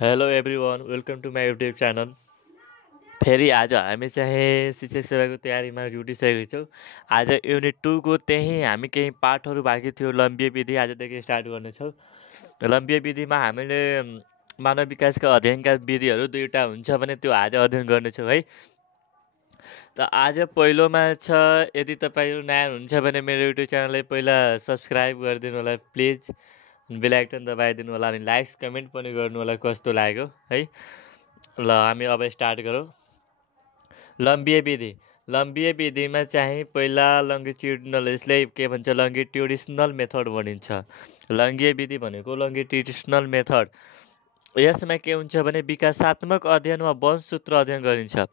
Hello everyone, welcome to my YouTube channel. फेरि आज हामी चाहिँ शिक्षक सेवाको तयारीमा जुटिसकेको छौँ। आज युनिट 2 को त्यही हामी केही पाठहरू बाँकी थियो। लम्बिए विधि आजदेखि स्टार्ट गर्नेछौँ। लम्बिए विधिमा हामीले मानव विकासका अध्ययनका विधिहरू दुईवटा हुन्छ भने त्यो आज अध्ययन गर्नेछौँ है। त आज पहिलोमा छ, यदि तपाईँ नयाँ हुनुहुन्छ भने मेरो युट्युब च्यानललाई पहिला सब्सक्राइब गरिदिनु होला प्लिज। बेल आइकन दबाइदिनु होला अनि लाइक्स कमेन्ट पनि गर्नु होला कस्तो लाग्यो है। ल हामी अब स्टार्ट गरौँ। लम्बिए विधि। लम्बिए विधिमा चाहिँ पहिला लङ्गिट्युडनल, यसले के भन्छ लङ्गिट्युडिसनल मेथड भनिन्छ। लम्बिए विधि भनेको लङ्गिट्युडिसनल मेथड। यसमा के हुन्छ भने विकासात्मक अध्ययन वा वंशसूत्र अध्ययन गरिन्छ।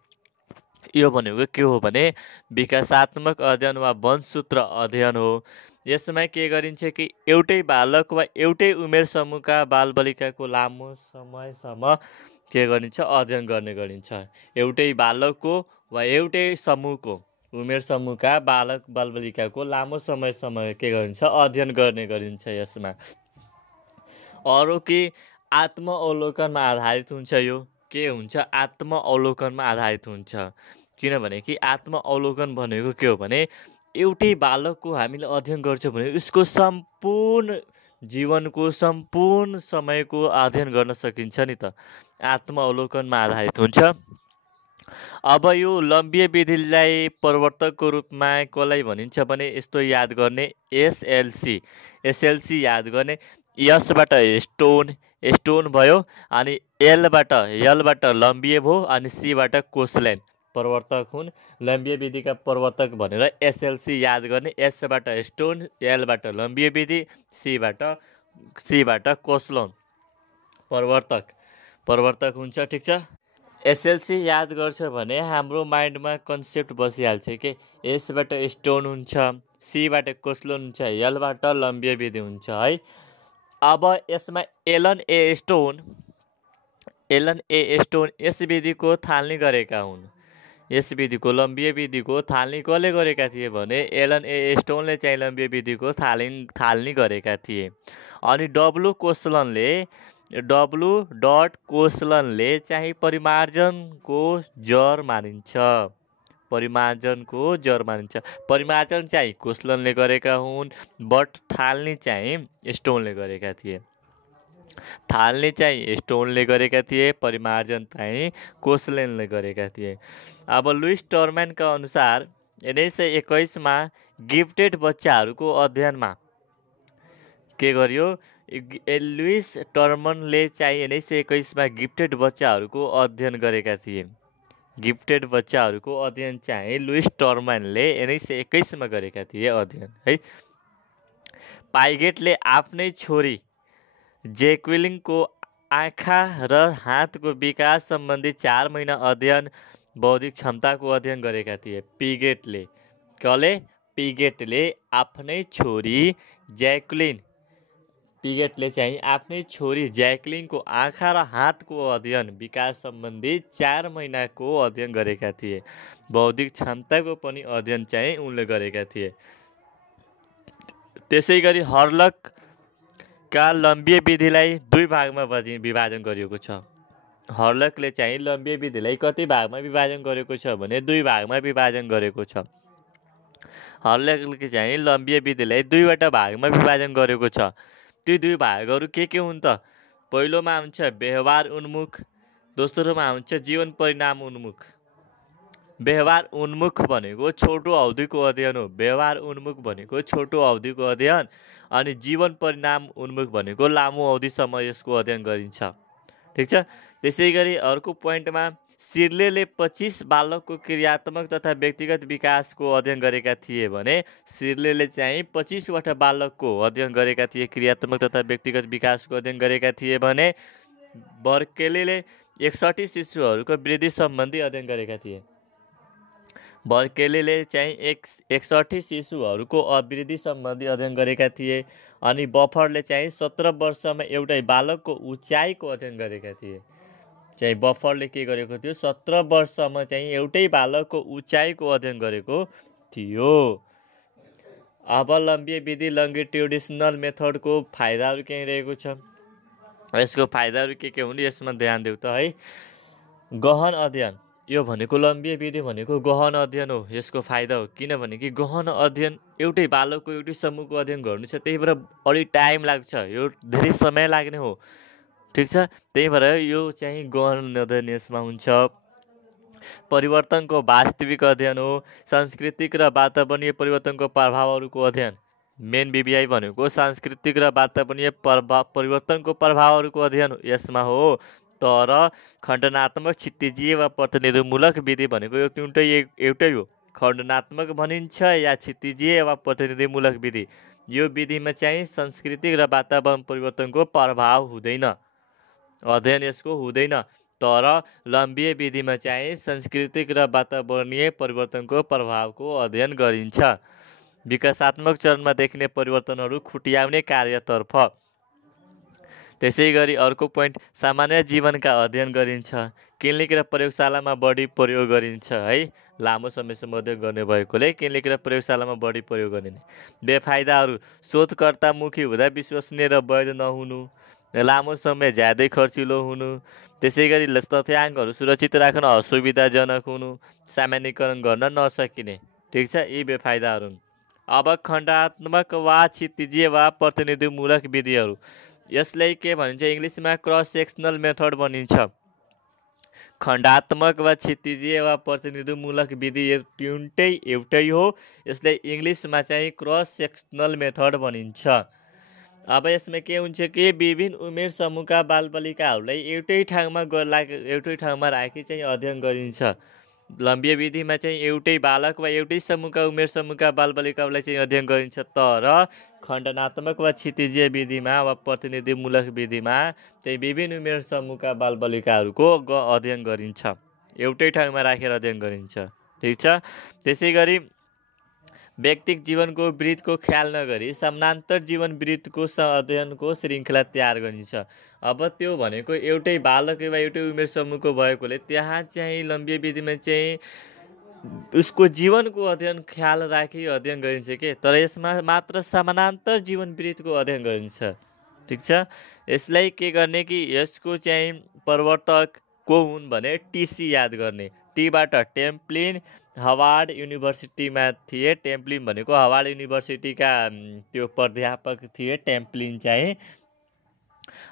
यो भनेको के हो भने विकासात्मक अध्ययन वा वंशसूत्र अध्ययन हो। यसमा के गरिन्छ कि एउटै बालक वा एउटै उमेर समूहका बालबालिकाको लामो समयसम्म के गरिन्छ अध्ययन गर्ने गरिन्छ। एउटै बालकको वा एउटै समूहको उमेर समूहका बालक बालबालिकाको लामो समयसम्म के गरिन्छ अध्ययन गर्ने गरिन्छ। यसमा अरू कि आत्मअवलोकनमा आधारित हुन्छ। यो के हुन्छ आत्मअवलोकनमा आधारित हुन्छ। किनभने कि आत्मअवलोकन भनेको के हो भने एउटै बालकको हामीले अध्ययन गर्छौँ भने उसको सम्पूर्ण जीवनको सम्पूर्ण समयको अध्ययन गर्न सकिन्छ नि त। आत्मअवलोकनमा आधारित हुन्छ। अब यो लम्बिए विधिलाई प्रवर्तकको रूपमा कसलाई भनिन्छ भने यस्तो याद गर्ने, एसएलसी याद गर्ने। यसबाट स्टोन भयो, अनि एलबाट लम्बिए भयो, अनि सीबाट कोसलेन प्रवर्तक हुन्। लम्बिए विधिका प्रवर्तक भनेर एसएलसी याद गर्ने। एसबाट स्टोन, एलबाट लम्बिए विधि, सीबाट कोसलोन प्रवर्तक हुन्छ। ठिक छ। एसएलसी याद गर्छ भने हाम्रो माइन्डमा कन्सेप्ट बसिहाल्छ कि एसबाट स्टोन हुन्छ, सीबाट कोसलोन हुन्छ, एलबाट लम्बिए विधि हुन्छ है। अब यसमा एलन ए स्टोन यस विधिको थालनी गरेका हुन्। यस विधिको लम्बिए विधिको थालनी कसले गरेका थिए भने एलन ए स्टोनले चाहिँ लम्बिए विधिको थालनी गरेका थिए। अनि डब्लु कोसलनले चाहिँ परिमार्जनको जर मानिन्छ। परिमार्जन चाहिँ कोसलनले गरेका हुन्, बट थालनी चाहिँ स्टोनले गरेका थिए। परिमार्जन चाहिँ कोसलेनले गरेका थिए। अब लुइस टर्म्यानका अनुसार 1921मा गिफ्टेड बच्चाहरूको अध्ययनमा के गर्यो। लुइस टर्मनले चाहिँ 1921मा गिफ्टेड बच्चाहरूको अध्ययन गरेका थिए। गिफ्टेड बच्चाहरूको अध्ययन चाहिँ लुइस टर्मनले 1921मा गरेका थिए अध्ययन है। पाइगेटले आफ्नै छोरी जैक्वेलिनको आँखा र हातको विकास सम्बन्धी 4 महिना अध्ययन बौद्धिक क्षमताको अध्ययन गरेका थिए। पिगेटले आफ्नै छोरी जैक्लिनको आँखा र हातको अध्ययन विकास सम्बन्धी 4 महिनाको अध्ययन गरेका थिए। बौद्धिक क्षमताको पनि अध्ययन चाहिँ उनले गरेका थिए। त्यसै गरी हर्लकका लम्बिए विधिलाई 2 भागमा विभाजन गरिएको छ। हर्लकले चाहिँ लम्बिए विधिलाई कति भागमा विभाजन गरेको छ भने 2 भागमा विभाजन गरेको छ। हर्लकले चाहिँ लम्बिए विधिलाई 2वटा भागमा विभाजन गरेको छ। त्यो 2 भागहरू के हुन् त? पहिलोमा हुन्छ व्यवहार उन्मुख, दोस्रोमा हुन्छ जीवन परिणाम उन्मुख। व्यवहार उन्मुख भनेको छोटो अवधिको अध्ययन अनि जीवन परिणाम उन्मुख भनेको लामो अवधिसम्म यसको अध्ययन गरिन्छ। ठिक छ। त्यसै गरी अर्को पोइन्टमा सिर्लेले 25 बालकको क्रियात्मक तथा व्यक्तिगत विकासको अध्ययन गरेका थिए भने सिर्लेले चाहिँ 25वटा बालकको अध्ययन गरेका थिए, क्रियात्मक तथा व्यक्तिगत विकासको अध्ययन गरेका थिए भने बर्केलीले 61 शिशुहरूको वृद्धि सम्बन्धी अध्ययन गरेका थिए। बर्केलीले चाहिँ 61 शिशुहरूको अवृद्धि सम्बन्धी अध्ययन गरेका थिए। अनि बफरले चाहिँ 17 वर्षमा एउटै बालकको उचाइको अध्ययन गरेका थिए। चाहिँ बफरले के गरेको थियो, 17 वर्षमा चाहिँ एउटै बालकको उचाइको अध्ययन गरेको थियो। अब लम्बिए विधि लङ्गिट्युडिसनल मेथडको फाइदाहरू के रहेको छ यसको फाइदाहरू के हुन् यसमा ध्यान देऊ त है। गहन अध्ययन, यो भनेको लम्बिए विधि भनेको गहन अध्ययन हो। यसको फाइदा हो किनभने कि गहन अध्ययन एउटै बालकको एउटै समूहको अध्ययन गर्नु छ, त्यही भएर अलि टाइम लाग्छ, यो धेरै समय लाग्ने हो। ठिक छ, त्यही भएर यो चाहिँ गहन अध्ययन यसमा हुन्छ। परिवर्तनको वास्तविक अध्ययन हो। सांस्कृतिक र वातावरणीय परिवर्तनको प्रभावहरूको अध्ययन, मेन बीबीआई भनेको सांस्कृतिक र वातावरणीय परिवर्तनको प्रभावहरूको अध्ययन यसमा हो। तर खण्डनात्मक, क्षितिजीय वा प्रतिनिधिमूलक विधि भनेको एउटै हो। खण्डनात्मक भनिन्छ या क्षितिजीय वा प्रतिनिधिमूलक विधि। यो विधिमा चाहिँ सांस्कृतिक र वातावरण परिवर्तनको प्रभाव हुँदैन, अध्ययन यसको हुँदैन। तर लम्बिए विधिमा चाहिँ सांस्कृतिक र वातावरणीय परिवर्तनको प्रभावको अध्ययन गरिन्छ। विकासात्मक चरणमा देखिने परिवर्तनहरू खुट्याउने कार्यतर्फ। त्यसै गरी अर्को पोइन्ट, सामान्य जीवनका अध्ययन गरिन्छ। क्लिनिक र प्रयोगशालामा बढी प्रयोग गरिन्छ है। लामो समयसम्म अध्ययन गर्ने भएकोले क्लिनिक र प्रयोगशालामा बढी प्रयोग गरिने। बेफाइदाहरू, शोधकर्तामुखी हुँदा विश्वसनीय र वैध नहुनु, लामो समय ज्यादै खर्चिलो हुनु, त्यसै गरी तथ्याङ्कहरू सुरक्षित राख्न असुविधाजनक हुनु, सामान्यीकरण गर्न नसकिने। ठिक छ, यी बेफाइदाहरू हुन्। अब खण्डात्मक वा क्षितिजीय वा प्रतिनिधिमूलक विधिहरू, यसलाई के भनिन्छ इङ्ग्लिसमा क्रस सेक्सनल मेथड भनिन्छ। खण्डात्मक वा क्षितिजीय वा प्रतिनिधिमूलक विधि एउटै हो। यसलाई इङ्ग्लिसमा चाहिँ क्रस सेक्सनल मेथड भनिन्छ। अब यसमा के हुन्छ कि विभिन्न उमेर समूहका बालबालिकाहरूलाई एउटै ठाउँमा राखी चाहिँ अध्ययन गरिन्छ। लम्बिए विधिमा चाहिँ एउटै बालक वा एउटै समूहका उमेर समूहका बालबालिकाहरूलाई चाहिँ अध्ययन गरिन्छ। तर खण्डनात्मक वा क्षितिजीय विधिमा वा प्रतिनिधिमूलक विधिमा चाहिँ विभिन्न उमेर समूहका बालबालिकाहरूको अध्ययन गरिन्छ, एउटै ठाउँमा राखेर अध्ययन गरिन्छ। ठिक छ, त्यसै गरी व्यक्तिगत जीवनको वृत्तको ख्याल नगरी समानान्तर जीवन वृत्तको अध्ययनको श्रृङ्खला तयार गरिन्छ। अब त्यो भनेको एउटै बालक वा एउटै उमेर समूहको भएकोले त्यहाँ चाहिँ लम्बिए विधिमा चाहिँ उसको जीवनको अध्ययन ख्याल राखी अध्ययन गरिन्छ के, तर यसमा मात्र समानान्तर जीवन वृत्तको अध्ययन गरिन्छ। ठिक छ, यसलाई के गर्ने कि यसको चाहिँ प्रवर्तक को हुन् भने टिसी याद गर्ने। टीबाट टेम्प्लिन हार्वर्ड युनिभर्सिटीमा थिए। टेम्प्लिन भनेको हार्वर्ड युनिभर्सिटीका त्यो प्राध्यापक थिए। टेम्प्लिन चाहिँ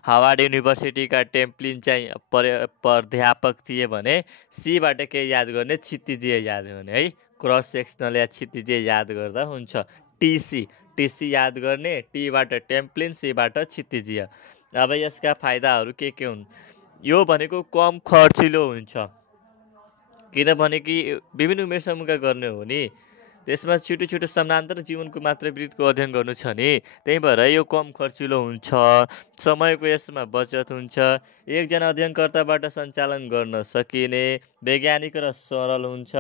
हार्वर्ड युनिभर्सिटीका टेम्प्लिन चाहिँ प्राध्यापक थिए भने सीबाट के याद गर्ने, क्षितिजीय याद गर्ने है। क्रस सेक्सनल या क्षितिजीय याद गर्दा हुन्छ। टिसी याद गर्ने, टीबाट टेम्प्लिन, सीबाट क्षितिजीय। अब यसका फाइदाहरू के हुन्, यो भनेको कम खर्चिलो हुन्छ किनभने कि विभिन्न उमेर समूहका गर्ने हो नि, त्यसमा छिटो छिटो समानान्तर जीवनको मात्र वृत्तको अध्ययन गर्नु छ नि, त्यही भएर यो कम खर्चिलो हुन्छ। समयको यसमा बचत हुन्छ। एकजना अध्ययनकर्ताबाट सञ्चालन गर्न सकिने, वैज्ञानिक र सरल हुन्छ।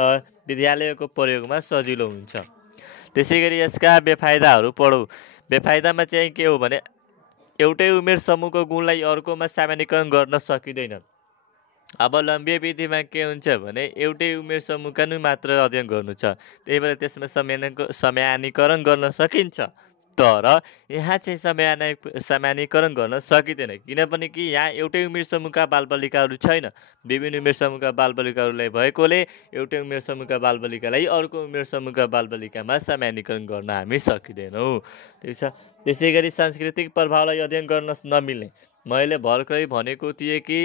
विद्यालयको प्रयोगमा सजिलो हुन्छ। त्यसै गरी यसका बेफाइदाहरू पढौँ। बेफाइदामा चाहिँ के हो भने एउटै उमेर समूहको गुणलाई अर्कोमा सामान्यीकरण गर्न सकिँदैन। अब लम्बिए विधिमा के हुन्छ भने एउटै उमेर समूहका नै मात्र अध्ययन गर्नु छ, त्यही भएर त्यसमा समयानीकरण गर्न सकिन्छ। तर यहाँ चाहिँ सामान्यीकरण गर्न सकिँदैन किनभने कि यहाँ एउटै उमेर समूहका बालबालिकाहरू छैन। विभिन्न उमेर समूहका बालबालिकाहरूलाई भएकोले एउटै उमेर समूहका बालबालिकालाई अर्को उमेर समूहका बालबालिकामा सामान्यीकरण गर्न हामी सकिँदैनौँ। ठिक छ, त्यसै गरी सांस्कृतिक प्रभावलाई अध्ययन गर्न नमिल्ने। मैले भर्खरै भनेको थिएँ कि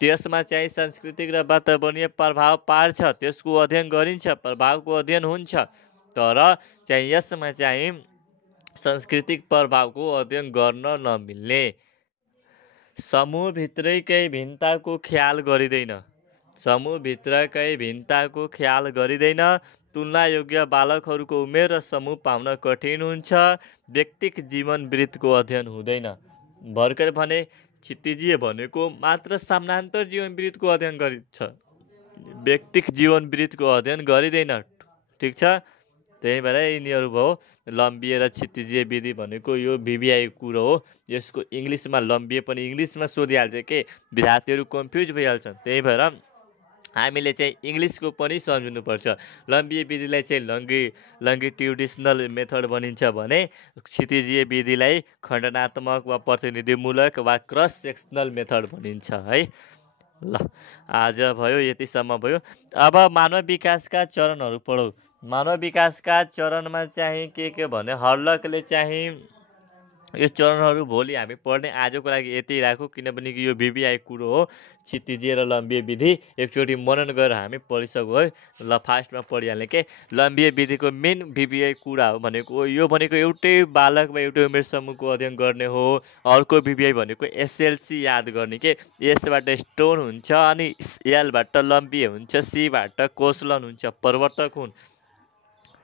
त्यसमा चाहिँ सांस्कृतिक र वातावरणीय प्रभाव पार्छ, त्यसको अध्ययन गरिन्छ, प्रभावको अध्ययन हुन्छ। तर चाहिँ यसमा चाहिँ सांस्कृतिक प्रभावको अध्ययन गर्न नमिल्ने। समूहभित्रैकै भिन्नताको ख्याल गरिँदैन। तुलना योग्य बालकहरूको उमेर र समूह पाउन कठिन हुन्छ। व्यक्तिगत जीवन वृत्तको अध्ययन हुँदैन। भर्खर भने क्षितिजीय भनेको मात्र समानान्तर जीवन वृत्तको अध्ययन गरिन्छ, व्यक्तिगत जीवन वृत्तको अध्ययन गरिँदैन। ठिक छ, त्यही भएर यिनीहरू भयो लम्बिए र क्षितिजीय विधि भनेको यो बीबीआई कुरो हो। यसको इङ्ग्लिसमा लम्बिए पनि इङ्ग्लिसमा सोधिहाल्छ के, विद्यार्थीहरू कन्फ्युज भइहाल्छन्। त्यही भएर हामीले चाहिँ इङ्ग्लिसको पनि सम्झिनुपर्छ। लम्बिए विधिलाई चाहिँ लङ्गिट्युडिसनल मेथड भनिन्छ भने क्षितिजीय विधिलाई खण्डनात्मक वा प्रतिनिधिमूलक वा क्रस सेक्सनल मेथड भनिन्छ है। ल आज भयो, यतिसम्म भयो। अब मानव विकासका चरणहरू पढौँ। मानव विकासका चरणमा चाहिँ के भने हर्लकले चाहिँ यो चरणहरू भोलि हामी पढ्ने, आजको लागि यति राखौँ किनभने यो भिबिआई कुरो हो। क्षितिजीय र लम्बिए विधि एकचोटि मनन गरेर हामी पढिसक्यो है। ल फास्टमा पढिहाल्ने के लम्बिए विधिको मेन भिबिआई कुरा हो भनेको यो भनेको एउटै बालक वा एउटै उमेर समूहको अध्ययन गर्ने हो। अर्को भिबिआई भनेको एसएलसी याद गर्ने के एसबाट स्टोन हुन्छ अनि एलबाट लम्बिए हुन्छ, सीबाट कोसलन हुन्छ, प्रवर्तक हुन्।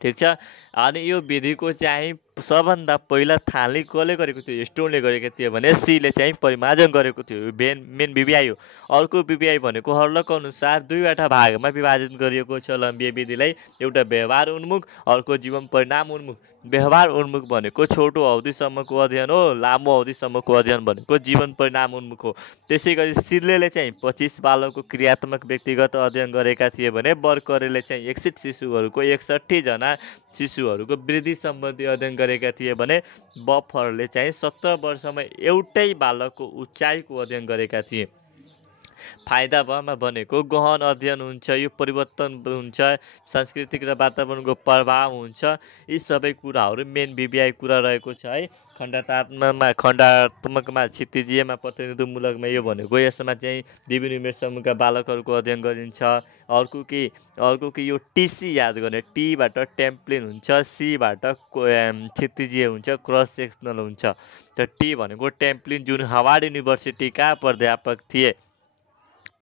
ठिक छ। अनि यो विधिको चाहिँ सबभन्दा पहिला थालनी कसले गरेको थियो? स्टोनले गरेको थियो भने सीले चाहिँ परिमार्जन गरेको थियो। मेन भिबिआई हो। अर्को भिबिआई भनेको हर्लक अनुसार दुईवटा भागमा विभाजन गरिएको छ लम्बिए विधिलाई। एउटा व्यवहार उन्मुख, अर्को जीवन परिणाम उन्मुख। व्यवहार उन्मुख भनेको छोटो अवधिसम्मको अध्ययन हो, लामो अवधिसम्मको अध्ययन भनेको जीवन परिणाम उन्मुख हो। त्यसै गरी सिरले चाहिँ 25 बालकको क्रियात्मक व्यक्तिगत अध्ययन गरेका थिए भने बर्करेले चाहिँ 61 शिशुहरूको 61 जना शिशुहरूको वृद्धि सम्बन्धी अध्ययन गरेका थिए भने बफरले चाहिँ 17 वर्षमा एउटै बालकको उचाइको अध्ययन गरेका थिए। फाइदा भएमा भनेको गहन अध्ययन हुन्छ, यो परिवर्तन हुन्छ, सांस्कृतिक र वातावरणको प्रभाव हुन्छ। यी सबै कुराहरू मेन भिबिआई कुरा रहेको छ है। खण्डात्मकमा क्षितिजीयमा प्रतिनिधिमूलकमा यो भनेको यसमा चाहिँ विभिन्न उमेर समूहका बालकहरूको अध्ययन गरिन्छ। अर्को कि यो टिसी याद गर्ने, टीबाट टेम्प्लिन हुन्छ, सीबाट क्षितिजीय हुन्छ, क्रस सेक्सनल हुन्छ। त टी भनेको टेम्प्लिन जुन हार्वर्ड युनिभर्सिटीका प्राध्यापक थिए।